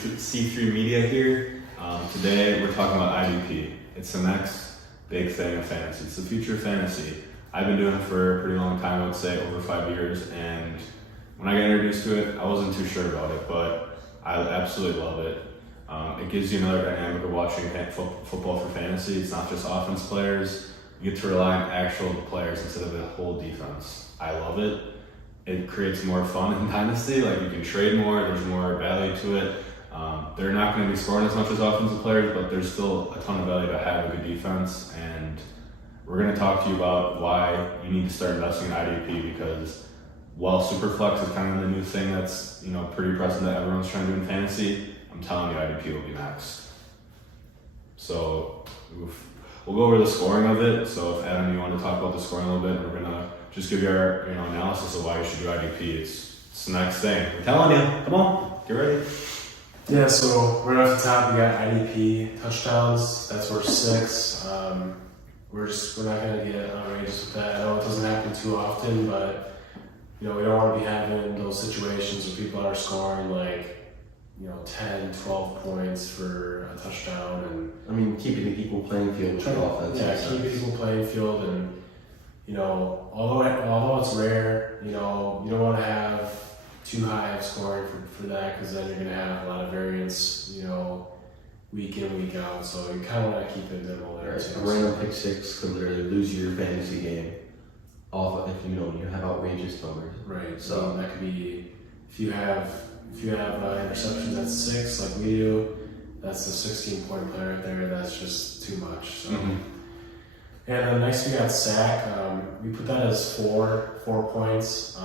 C3 Media here. Today we're talking about IDP. It's the next big thing of fantasy. It's the future of fantasy. I've been doing it for a pretty long time, I would say over 5 years, and when I got introduced to it, I wasn't too sure about it, but I absolutely love it. It gives you another dynamic of watching football for fantasy. It's not just offense players. You get to rely on actual players instead of a whole defense. I love it. It creates more fun in Dynasty. Like, you can trade more, there's more value to it. They're not going to be scoring as much as offensive players, but there's still a ton of value to have a good defense. And we're going to talk to you about why you need to start investing in IDP, because while Superflex is kind of the new thing that's pretty present that everyone's trying to do in fantasy, I'm telling you IDP will be next. So we'll go over the scoring of it. So if Adam, you want to talk about the scoring a little bit, we're going to just give you our analysis of why you should do IDP. It's the next thing. I'm telling you, come on, get ready. Yeah, so right off the top, we got IDP touchdowns. That's worth 6. We're not going to get outrageous with that. I know it doesn't happen too often, but we don't want to be having those situations where people are scoring 10, 12 points for a touchdown, and keeping the equal playing field with the offense. Yeah, keep the equal playing field, and although it's rare, you don't want to have too high of scoring for that, because then you're going to have a lot of variance, week in, week out. So you kind of want to keep it minimal there. Right. A random pick 6 could literally lose your fantasy game off if you have outrageous numbers. Right. So that could be if you have interceptions at 6 like we do, that's a 16-point player right there. That's just too much. So. Mm-hmm. And then next we got sack. We put that as 4 points.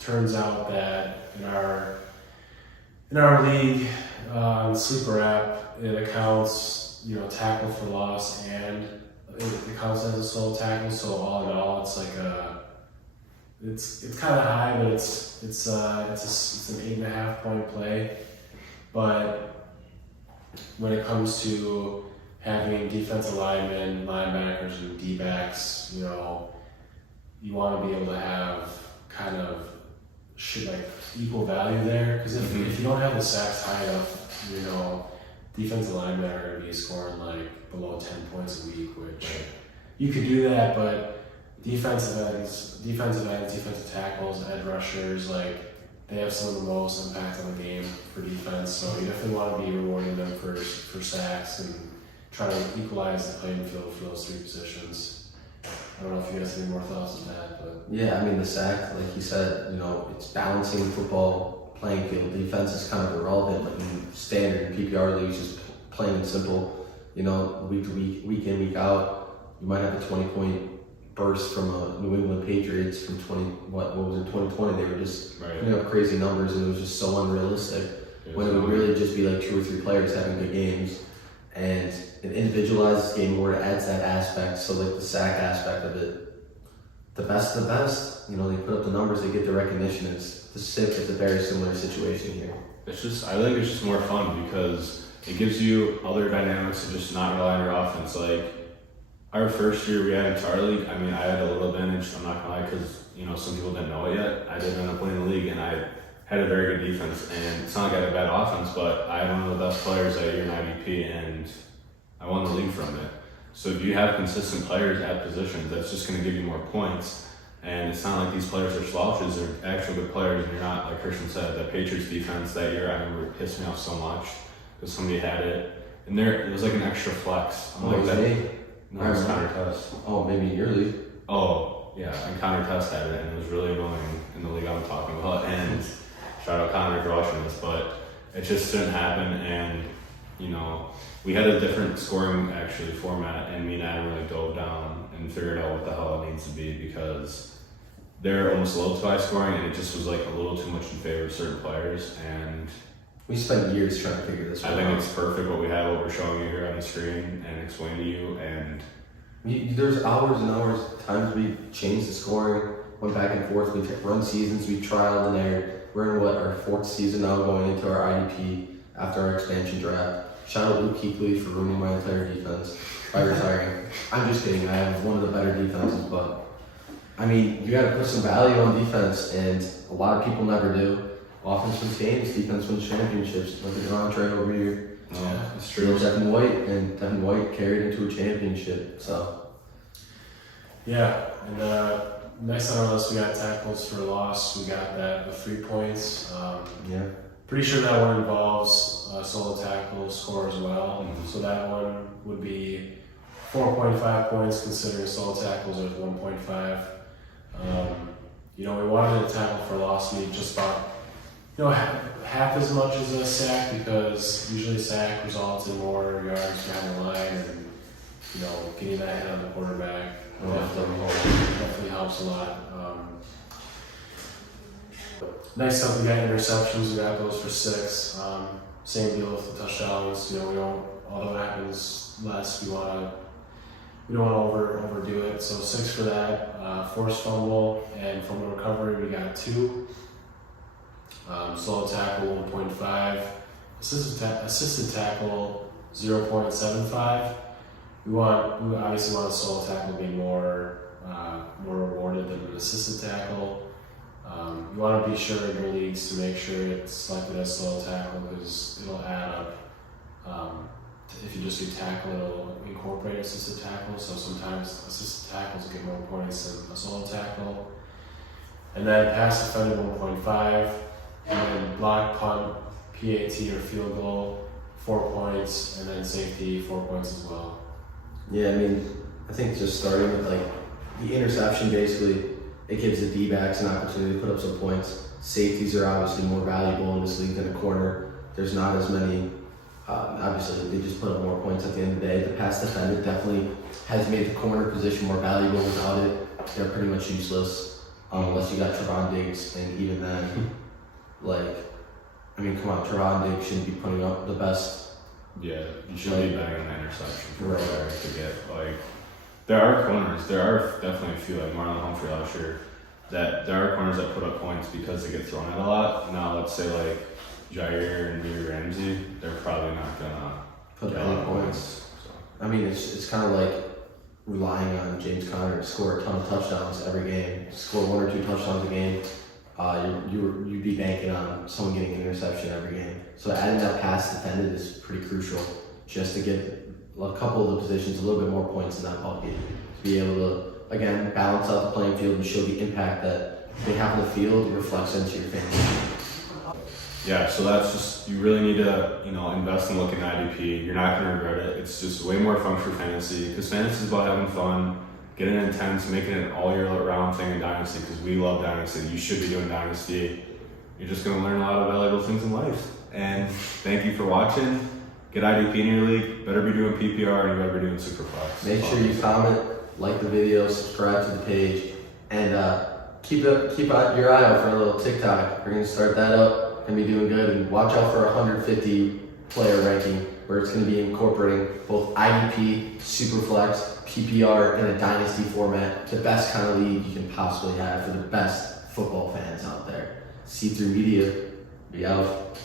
Turns out that in our league, on Sleeper app, it accounts tackle for loss, and it counts as a solo tackle. So all in all, it's it's kind of high, but it's an 8.5 point play. But when it comes to having defensive linemen, linebackers, and D-backs, you want to be able to have kind of equal value there, because if you don't have the sacks high enough, defensive linemen are going to be scoring below 10 points a week, which you could do that, but defensive ends, defensive tackles, edge rushers, they have some of the most impact on the game for defense, so you definitely want to be rewarding them for sacks and try to equalize the playing field for those 3 positions. I don't know if you guys have any more thoughts on that, but yeah, the sack, like you said, it's balancing football playing field. Defense is kind of irrelevant, in standard PPR leagues, just plain and simple. Week to week, week in, week out, you might have a 20-point burst from a New England Patriots from 2020. They were just putting up crazy numbers, and it was just so unrealistic. When it would really just be 2 or 3 players having good games. And it individualizes the game more, it adds that aspect. So the sack aspect of it, the best of the best, they put up the numbers, they get the recognition. It's the SIP is a very similar situation here. I think it's just more fun because it gives you other dynamics of just not rely on your offense. Our first year we had in our league, I had a little advantage, I'm not gonna lie, because some people didn't know it yet. I did end up winning the league, and I had a very good defense, and it's not like I had a bad offense, but I had one of the best players that year in IDP, and I won the league from it. So if you have consistent players at positions, that's just going to give you more points. And it's not like these players are slouches, they're actual good players, and you're not, like Christian said, the Patriots defense that year, I remember it pissed me off so much because somebody had it, and it was like an extra flex. No, it was Connor Test. Oh, maybe in your league. Oh, yeah, and Connor Test had it, and it was really annoying in the league I'm talking about. And shout out Connor for watching this, but it just didn't happen, and we had a different scoring format, and me and Adam really dove down and figured out what the hell it needs to be, because they're almost a little too high scoring, and it just was a little too much in favor of certain players, and we spent years trying to figure this out. I think it's perfect what we have, what we're showing you here on the screen and explain to you, and there's hours and hours, times we changed the scoring, went back and forth, we run seasons, we trialed and errored. We're in our 4th season now, going into our IDP after our expansion draft. Shout out Luke Kuechly for ruining my entire defense by retiring. I'm just kidding, I have one of the better defenses, but you gotta put some value on defense, and a lot of people never do. Offense wins games, defense wins championships. championships. Look at Andre over here. No, it's True. true. Devin White carried into a championship. So Yeah, and next on our list we got tackles for loss. We got that with 3 points. yeah, Pretty sure that one involves solo tackle score as well. Mhm. So that one would be 4.5 points considering solo tackles are 1.5. We wanted a tackle for loss to be just about half as much as a sack, because usually a sack results in more yards behind the line, and getting that hit on the quarterback definitely helps a lot. Next up, we got interceptions. We got those for 6. Same deal with the touchdowns. We don't. Although it happens less, we don't want to overdo it. So 6 for that. Forced fumble and fumble recovery, we got 2. Solo tackle 1.5. Assisted tackle 0.75. We obviously want a solo tackle to be more rewarded than an assisted tackle. You want to be sure in your leagues to make sure it's selected as solo tackle, because it'll add up. If you just do tackle, it'll incorporate assisted tackle. So sometimes assisted tackles get more points than a solo tackle. And then pass defended 1.5. And then block, punt, PAT or field goal 4 points. And then safety 4 points as well. yeah. I mean, I think just starting with the interception, basically, it gives the D-backs an opportunity to put up some points. Safeties are obviously more valuable in this league than a corner. There's not as many. Obviously, they just put up more points at the end of the day. The pass defender definitely has made the corner position more valuable. Without it, they're pretty much useless unless you got Trevon Diggs, and even then, come on, Trevon Diggs shouldn't be putting up the best. Yeah, you should be banging that interception for Right. there to get There are corners. There are definitely a few, like Marlon Humphrey last year, that there are corners that put up points because they get thrown at a lot. Now, let's say Jair and Lee Ramsey, they're probably not gonna Put get up a lot any of points. So. I mean, it's kind of like relying on James Conner to score a ton of touchdowns every game. Score 1 or 2 touchdowns a game. You'd be banking on someone getting an interception every game. So adding that pass defended is pretty crucial, just to get a couple of the positions a little bit more points in that ball game. To be able to, again, balance out the playing field and show the impact that they have on the field reflects into your fantasy. Yeah, so that's just, you really need to, invest in looking at IDP. You're not going to regret it. It's just way more fun for fantasy, because fantasy is about having fun, getting intense, making it an all year round thing in Dynasty, because we love Dynasty. You should be doing Dynasty. You're just going to learn a lot of valuable things in life. And thank you for watching. Get IDP in your league. Better be doing PPR, and you better be doing Superflex. Make sure you comment, like the video, subscribe to the page, and keep your eye out for a little TikTok. We're going to start that up. Going to be doing good, and watch out for 150 player ranking, where it's going to be incorporating both IDP, Superflex, PPR, and a dynasty format. The best kind of league you can possibly have for the best football fans out there. See-through media, be out.